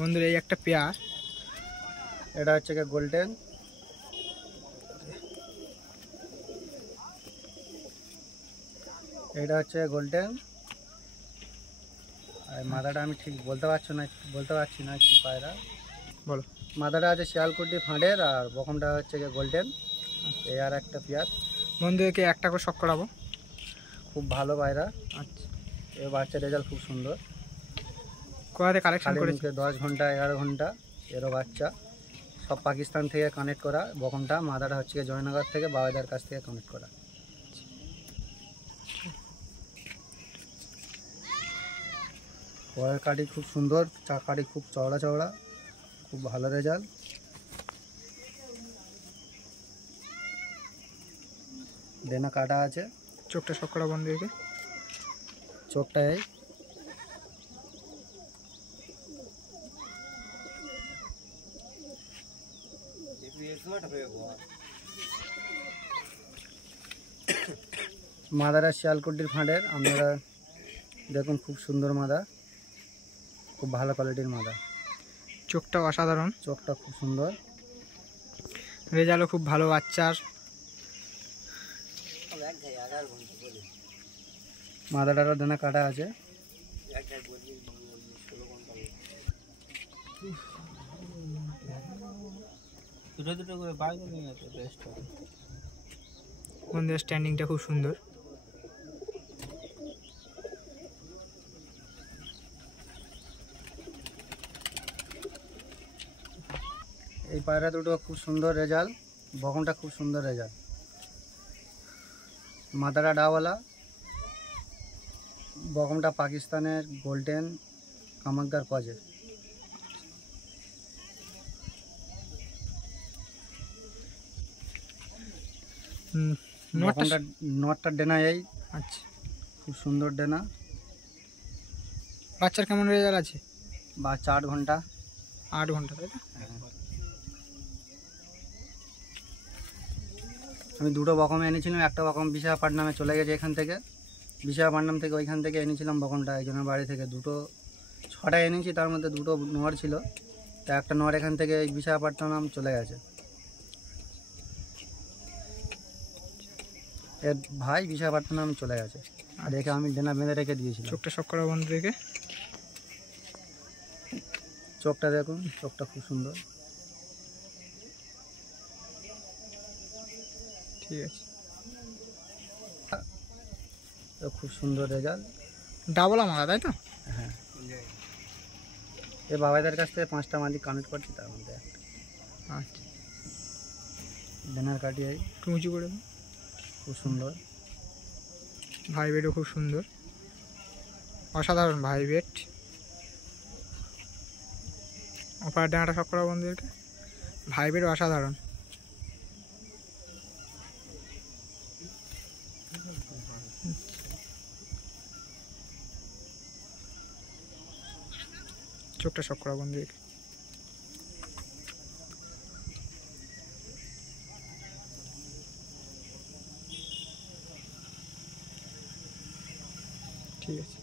বন্ধুরা এই একটা পেয়ার, এটা হচ্ছে কি গোল্ডেন, এটা হচ্ছে গোল্ডেন। আর মাদাটা আমি ঠিক বলতে পারছি না কি পায়রা বলো। মাদাটা আছে শিয়ালকুটি ফাঁড়ের, আর বকমটা হচ্ছে কি গোল্ডেন। এই আর একটা পেয়ার। বন্ধুদেরকে একটা করে শখ করাবো। খুব ভালো পায়রা। আচ্ছা, এই বাচ্চার রেজাল্ট খুব সুন্দর। কোথাতে কালেকশন খালি করেছি? মুখে 10 ঘন্টা 11 ঘন্টা এরও বাচ্চা, সব পাকিস্তান থেকে কানেক্ট করা। বকমটা মাদাটা হচ্ছে জয়নগর থেকে বাবাইদার কাছ থেকে কানেক্ট করা। পরের কাঠি খুব সুন্দর, চাকাটি খুব চওড়া চওড়া, খুব ভালো রেজাল্ট। দেনা কাটা আছে। চোখটা শখ করা বন্ধুদেরকে। চোখটা এই মাদারা শিয়ালকুটির ফাঁড়ের, আপনারা দেখুন খুব সুন্দর মাদা, খুব ভালো কোয়ালিটির মাদা। চোখটা অসাধারণ, চোখটা খুব সুন্দর, রেজাল্টও খুব ভালো বাচ্চার। মাদাটারও দেনা কাটা আছে। বন্ধুদের স্ট্যান্ডিংটা খুব সুন্দর। এই পায়রা দুটো খুব সুন্দর রেজাল্ট, বকনটা খুব সুন্দর রেজাল্ট। মাদারা ডাওয়ালা, বকমটা পাকিস্তানের গোল্ডেন কামাকদার কজে। বকমটা নটটা ডেনা এই। আচ্ছা, খুব সুন্দর ডেনা। বাচ্চার কেমন রেজাল্ট আছে? বাচ্চা 8 ঘন্টা। 8 ঘন্টা, তাই তো? আমি দুটো বকম এনেছিলাম, একটা বকম বিশাখাপট্টনামে চলে গেছে এখান থেকে, বিশাখাপট্টনম থেকে ওইখান থেকে এনেছিলাম বকমটা একজনের বাড়ি থেকে। দুটো 6টা এনেছি, তার মধ্যে দুটো নর ছিল, তা একটা নর এখান থেকে বিশাখাপট্টনম চলে গেছে। এর ভাই বিশাখাপট্টনম চলে গেছে, আর একে আমি ডেনা বেঁধে রেখে দিয়েছিলাম। চোখটা শখ করা বন্ধুদেরকে। চোখটা দেখুন, চোখটা খুব সুন্দর। ঠিক আছে, খুব সুন্দর রেজাল্ট। ডাবল আমারা, তাই তো? হ্যাঁ, এই বাবাইদের কাছ থেকে 5টা মালিক কানেক্ট করছি, তার মধ্যে একটা। আচ্ছা, ডেনার কাটিয়ে একটু উঁচু করে দাও। খুব সুন্দর। ভাই বেটও খুব সুন্দর, অসাধারণ ভাই বেট। অপার ডানাটা শখ করা বন্ধুদেরকে। ভাই বেট অসাধারণ। চোখটা শখ করা বন্ধুদেরকে। ঠিক আছে,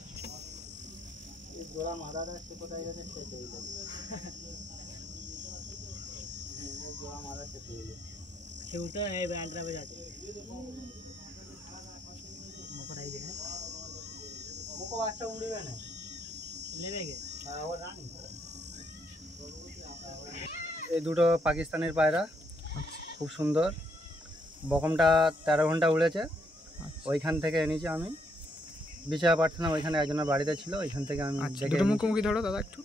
জোড়া মাদাটা সে কোথায় গেছে সে পেয়ে যাবে। জোড়া মাদা সে পেয়ে যাবে। সেটা এই ব্যান্ডটা বেজাতে মোকড়াই দে। মোকো বাচ্চা উড়বে না, নেবে গে। ও রানি। এই দুটো পাকিস্তানের পায়রা, খুব সুন্দর। বকমটা 13 ঘন্টা উড়েছে, ওইখান থেকে এনেছি আমি বিশাখাপট্টনম। ওইখানে একজনের বাড়িতে ছিল, ওইখান থেকে আমি দুটো মুখোমুখি ধরো দাদা একটু,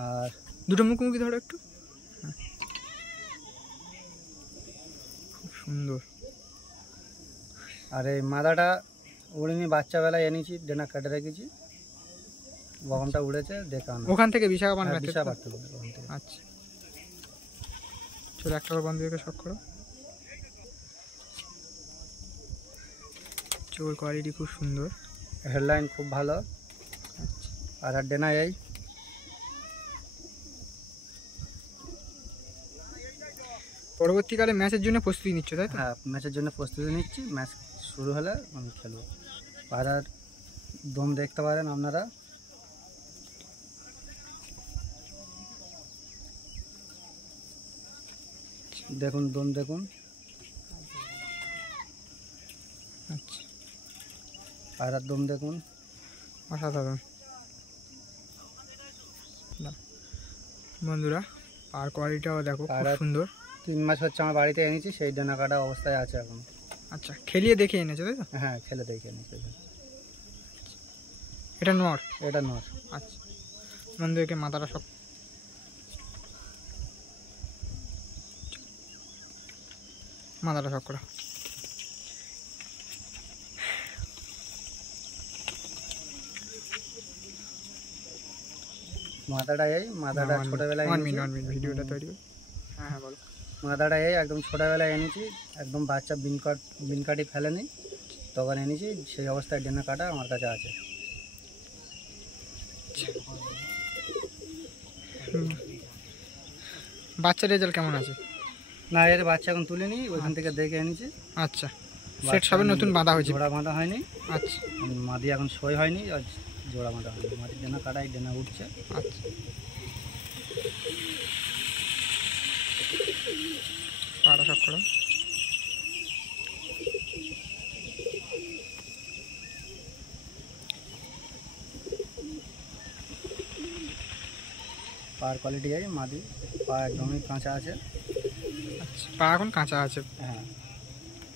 আর দুটো মুখোমুখি ধরো একটু। খুব সুন্দর। আর এই মাদাটা উড়িনি, বাচ্চাবেলায় এনেছি, ডেনা কাটে রেখেছি। বকমটা উড়েছে দেখানো ওখান থেকে বিশাখাপট্টনম। বিশাখাপট্টনম। আচ্ছা, চলো একটা বন্ধুদেরকে শখ করো। চোর কোয়ালিটি খুব সুন্দর, হেডলাইন খুব ভালো। আচ্ছা, আর ডেনা এই। পরবর্তীকালে ম্যাচের জন্য প্রস্তুতি নিচ্ছ, তাই তো? হ্যাঁ, ম্যাচের জন্য প্রস্তুতি নিচ্ছি। ম্যাচ শুরু হলে আমি খেলবো। পায়রার দম দেখতে পারেন আপনারা। দেখুন দম দেখুন, আচ্ছা, পায়রার দম দেখুন। অসাধারণ। বাহ। বন্ধুরা আর কোয়ালিটিটাও দেখো, খুব পায়রা সুন্দর। 3 মাস হচ্ছে আমার বাড়িতে এনেছি, সেই ডানা কাটা অবস্থায় আছে এখন। আচ্ছা, খেলিয়ে দেখে এনেছো তাই তো? হ্যাঁ, খেলে দেখে এনেছি। এটা নর? এটা নর। আচ্ছা, বন্ধুদেরকে মাথাটা সব করো। মাথাটা ছোটবেলায় ভিডিওটা তৈরি করি। হ্যাঁ হ্যাঁ, বলো। মাথাটা একদম ছোটবেলায় এনেছি, একদম বাচ্চা বিনকাটি ফেলেনি, তখন এনেছি, সেই অবস্থায় ডেনা কাটা আমার কাছে আছে। বাচ্চার রেজাল্ট কেমন আছে? না, এর বাচ্চা এখন তুলিনি, ওইখান থেকে দেখে এনেছি। আচ্ছা, সেট সবে নতুন বাঁধা হয়েছে? জোড়া বাঁধা হয়নি। আচ্ছা, মাদি এখন সই হয়নি, আর জোড়া বাঁধা হয়নি। মাদি ডেনা কাটাই ডেনা উঠছে। আচ্ছা, পাড়া সব করো। পার কোয়ালিটি মাদি, পা একদমই কাঁচা আছে। আচ্ছা, পা এখন কাঁচা আছে? হ্যাঁ,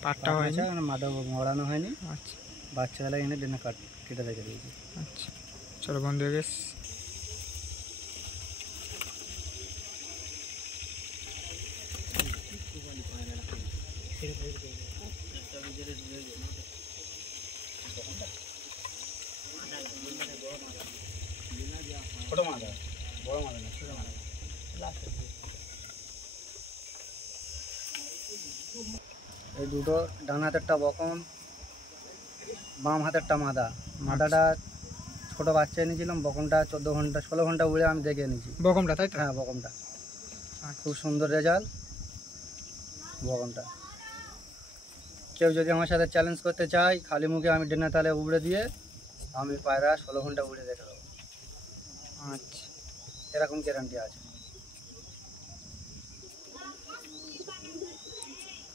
পাটটা হয়েছে, মাদা মরানো হয়নি। আচ্ছা, বাচ্চাবেলায় এনে ডেনা কেটে রেখে দিয়েছি। আচ্ছা, চলো বন্ধু হয়ে গেছে। ছোট মাদা, বড় মাদা না, ছোট মাদা। এই দুটো ডান হাতেরটা বকন, বাম হাতেরটা মাদা। মাদাটা ছোট বাচ্চা এনেছিলাম, বকনটা 16 ঘন্টা উড়ে আমি দেখে এনেছি। বকমটা তাই তো? হ্যাঁ, বকনটা খুব সুন্দর রেজাল্ট। বকনটা কেউ যদি আমার সাথে চ্যালেঞ্জ করতে চায়, খালি মুখে আমি ডেনা তালে উড়ে দিয়ে আমি পায়রা 16 ঘন্টা উড়ে দেখে দেবো। আচ্ছা, এরকম গ্যারান্টি আছে।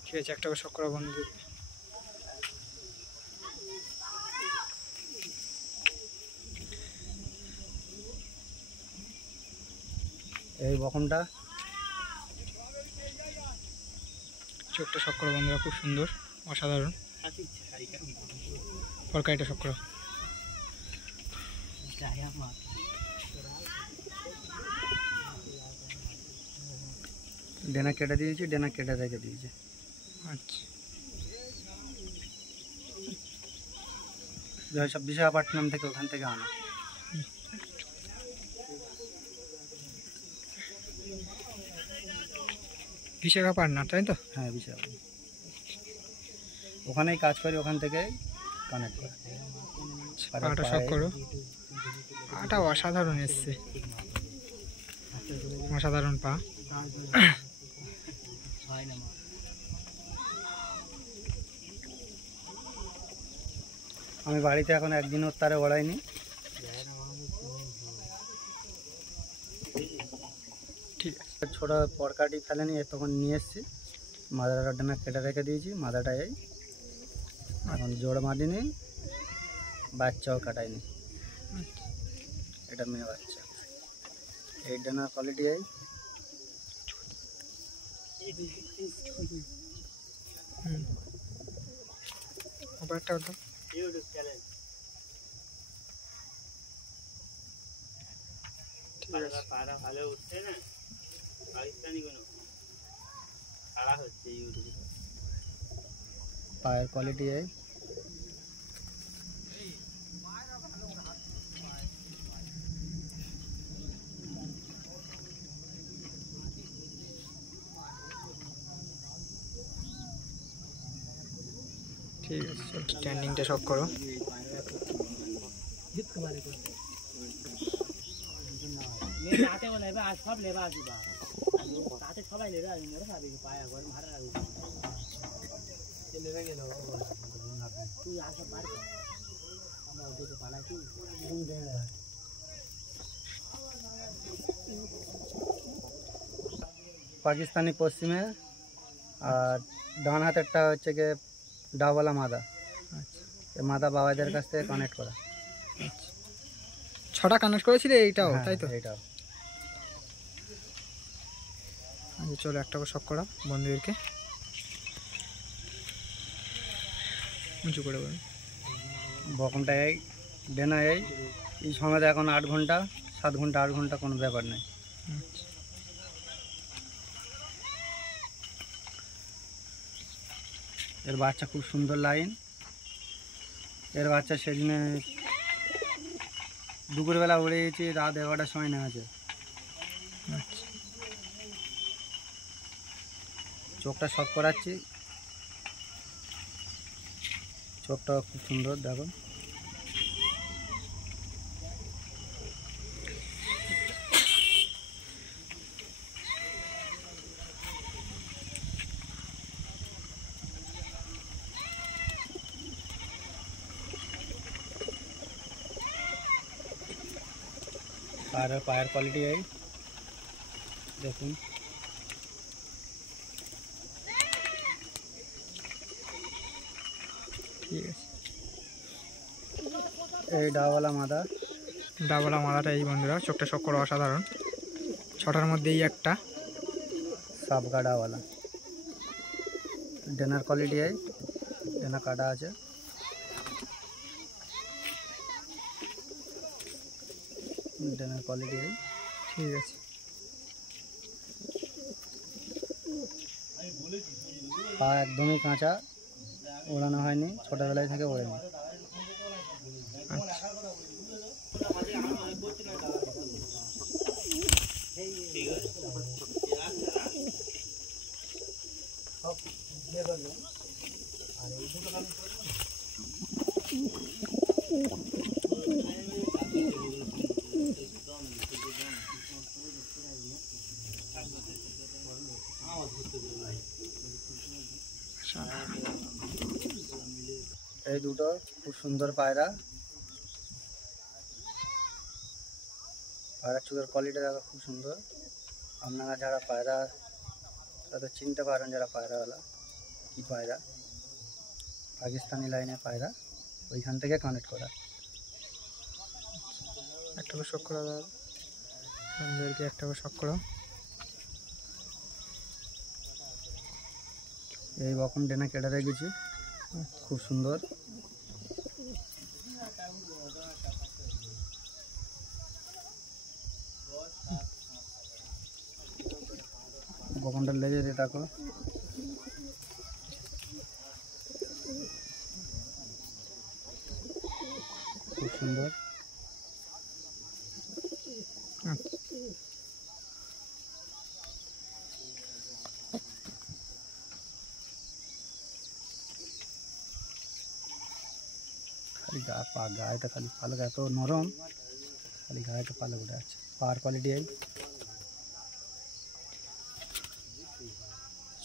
ঠিক আছে, একটা করে শখ করো বন্ধু। এই বকনটা চোখটা শখ করো বন্ধুরা, খুব সুন্দর, অসাধারণ। ফরকাইটা শখ করো। ডেনা কেটে দিয়েছি, ডেনা কেটে রেখে দিয়েছি। আচ্ছা, সব বিশাখাপট্টনম থেকে, ওখান থেকে আনা। বিশাখাপট্টনম তাই তো? হ্যাঁ, বিশাখাপট্টনম। ওখানেই কাজ করি, ওখান থেকে কানেক্ট করে। পাটা শখ করো। পাটা অসাধারণ এসছে, অসাধারণ পা। আমি বাড়িতে এখন একদিনও তারে ওড়াইনি। ঠিক আছে, ছোট পরকাটি ফেলেনি, তখন নিয়ে এসেছি। মাদাটা ডানা কেটে রেখে দিয়েছি। মাদাটা এখন জোড় মাদিনি, বাচ্চাও কাটায়নি। এটা মেয়ে বাচ্চা। এই ডানা কোয়ালিটি একটা কথা, ভালো উঠছে না, পাকিস্তানি কোনো খাড়া হচ্ছে ইউটিউবে। পায়ের কোয়ালিটি ঠিক আছে, স্ট্যান্ডিংটা শখ করো। সব লেবা আসবা তাতে সবাই লেবা পায়া গরম ভাড়া রাখবো তুই আসো পারবি আমরা ওদেরকে পালাইছি। পাকিস্তানি পশ্চিমে আর ডান হাতেরটা হচ্ছে গিয়ে ডাবওয়ালা মাদা। আচ্ছা এই মাদা বাবাদের কাছ থেকে কানেক্ট করা। আচ্ছা, 6টা কানেক্ট করেছিলে এইটাও, হ্যাঁ, তাই তো? এইটাও। আচ্ছা চলো একটা করে শখ করা বন্ধুদেরকে, উঁচু করে বলুন। বকনটা এই ডেনা এই সময় এখন 8 ঘন্টা 7 ঘন্টা 8 ঘন্টা কোনো ব্যাপার নেই। আচ্ছা এর বাচ্চা খুব সুন্দর লাইন। এর বাচ্চা সেদিনে দুপুরবেলা উড়ে গেছি, রাত 11টার সময় নেমেছে। আচ্ছা চোখটা শখ করাচ্ছি, চোখটা খুব সুন্দর দেখো। পায়ের কোয়ালিটি এই দেখুন। ঠিক আছে, এই ডাওয়ালা মাদা। ডাবলা মালাটা এই বন্ধুরা, চোখটা শখ করা অসাধারণ। 6টার মধ্যেই একটা। সাবকা ডাওয়ালা। ডেনার কোয়ালিটি এই ডেনা কাটা আছে। ডেনার কোয়ালিটি এই। ঠিক আছে, পা একদমই কাঁচা, ওড়ানো হয়নি, ছোটোবেলায় থেকে ওড়েনি। আচ্ছা এই দুটো খুব সুন্দর পায়রা। পায়রার চোখের কোয়ালিটি দেখো খুব সুন্দর। আপনারা যারা পায়রা তাদের চিনতে পারেন, যারা পায়রাওয়ালা, কী পায়রা, পাকিস্তানি লাইনের পায়রা, ওইখান থেকে কানেক্ট করা। একটা করে শখ করা দাও বন্ধুদেরকে, একটা করে শখ করো। এই রকম ডেনা কেটে রেখেছি, খুব সুন্দর। বকনটা লেগে দিয়ে দেখো, খুব সুন্দর। আচ্ছা খালি গায়েটা খালি পালক এত নরম, খালি গায়েটা পালক উঠে আছে। পাওয়ার কোয়ালিটি এই,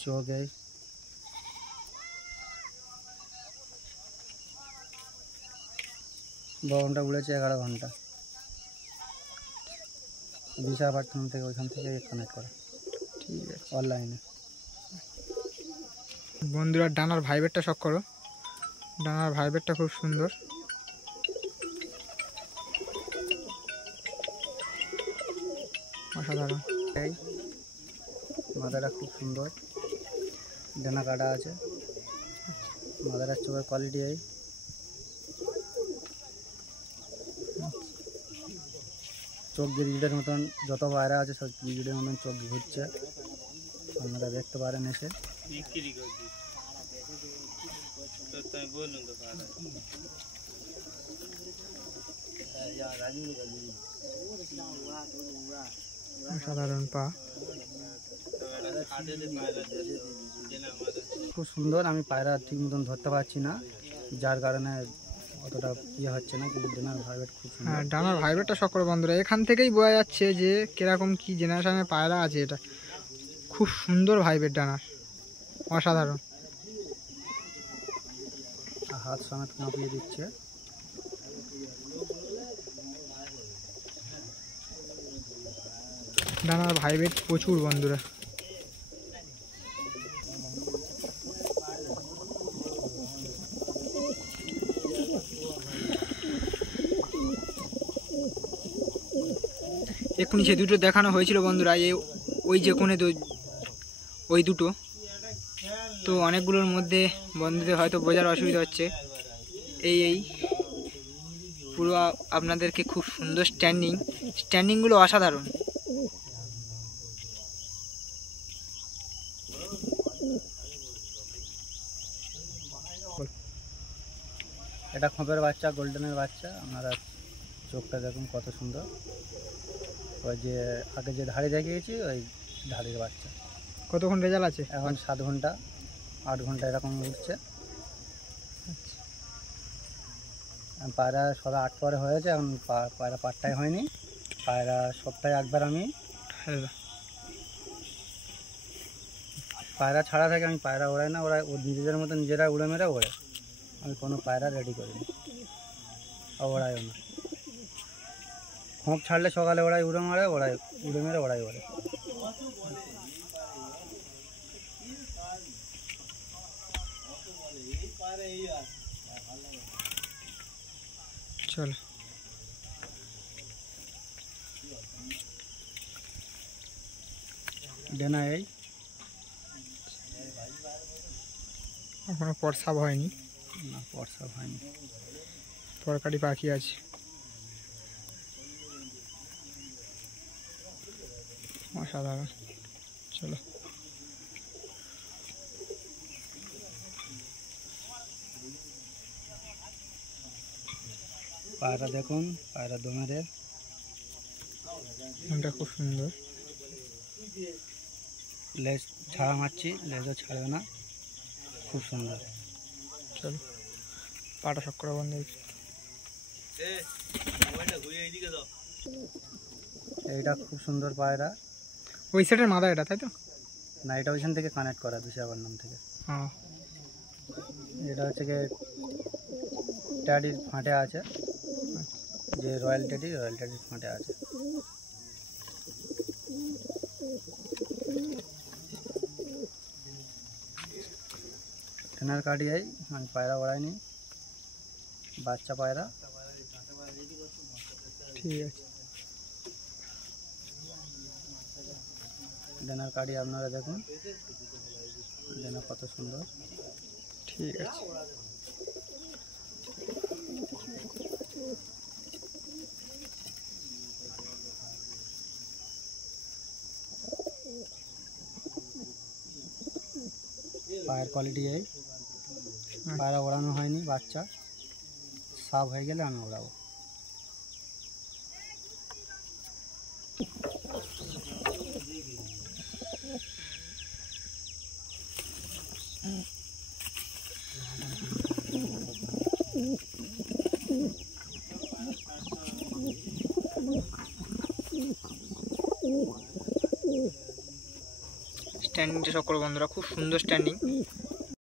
চোখ এই, বকনটা উড়েছে 11 ঘন্টা। বিশাখাপট্টনম থেকে, ওইখান থেকে কানেক্ট করা। ঠিক আছে অনলাইনে। বন্ধুরা, ডানার ভাইবেরটা শখ করো। ডানার ভাইবেরটা খুব সুন্দর, অসাধারণ। এই মাদাটা খুব সুন্দর, ডেনা কাটা আছে। মাদাটার চোখের কোয়ালিটি এই, চোখ গিরগিটের মতন, যত পায়রা আছে সব গিরগিটের মতন চোখ ঘুরছে, আপনারা দেখতে পারেন এসে। অসাধারণ পা, খুব সুন্দর। আমি পায়রা ঠিক মতন ধরতে পারছি না, যার কারণে অতটা ইয়ে হচ্ছে না, কিন্তু ডেনার ভাইবেট খুব সুন্দর। হ্যাঁ ডানার ভাইবেরটা শখ করো বন্ধুরা। এখান থেকেই বোঝা যাচ্ছে যে কিরকম কি জেনারেশনের পায়রা আছে। এটা খুব সুন্দর ভাইবের ডানার, অসাধারণ। হাত সমেত কাঁপিয়ে দিচ্ছে। ডানার ভাইবের প্রচুর বন্ধুরা। এক্ষুনি সে দুটো দেখানো হয়েছিল বন্ধুরা, ওই যে কোণে ওই দুটো। তো অনেকগুলোর মধ্যে বন্ধুদের হয়তো বোঝার অসুবিধা হচ্ছে। এই পুরো আপনাদেরকে খুব সুন্দর স্ট্যান্ডিংগুলো অসাধারণ। এটা খোপের বাচ্চা, গোল্ডেনের বাচ্চা। আপনারা চোখটা দেখুন কত সুন্দর। ওই যে আগে যে ধাড়ি দেখিয়েছি ওই ধাড়ির বাচ্চা। কতক্ষণ রেজাল্ট আছে? এখন 7 ঘন্টা 8 ঘন্টা এরকম উঠছে। পায়রা সবে 8 পরে হয়েছে, এখন পায়রা পাটটাই হয়নি। পায়রা সপ্তাহে একবার আমি পায়রা ছাড়া থাকে, আমি পায়রা ওড়াই না, ওরা নিজেদের মতো নিজেরা উড়ে মেরে ওড়ে। আমি কোনো পায়রা রেডি করিনি, ওড়াইও না। খোঁপ ছাড়লে সকালে ওড়াই উড়ে মারে, উড়ে মেরে ওড়াই ওড়ে। চলো ডেনা এই এখনো প্রসাব হয়নি, না প্রসাব হয়নি, তরকারি পাখি আছে। অসাধারণ। চলো পায়রা দেখুন, পায়রা দমের এটা খুব সুন্দর। লেজ ছাড়া মারছি, লেজও ছাড়বে না, খুব সুন্দর। চলো পাটা শক করা বন্ধ হয়েছে। এইটা খুব সুন্দর পায়রা। ওই সেটের মাথা এটা, তাই তো? না, এটা ওইখান থেকে কানেক্ট করা, বিশাখাপত্তনম থেকে। হ্যাঁ, এটা হচ্ছে গিয়ে ট্যাডির ফাঁটে আছে, যে রয়্যাল ট্যাডির ফাঁটে আছে। ট্রেনার কাটিয়াই আমি পায়রা ওড়াইনি, বাচ্চা পায়রা। ঠিক আছে। ডেনার কাটি আপনারা দেখুন, ডেনা কত সুন্দর। ঠিক আছে। পায়ের কোয়ালিটি এই। পায়রা ওড়ানো হয়নি, বাচ্চা সাফ হয়ে গেলে আমি ওড়াবো। স্ট্যান্ডিংটা সকল বন্ধুরা খুব সুন্দর স্ট্যান্ডিং।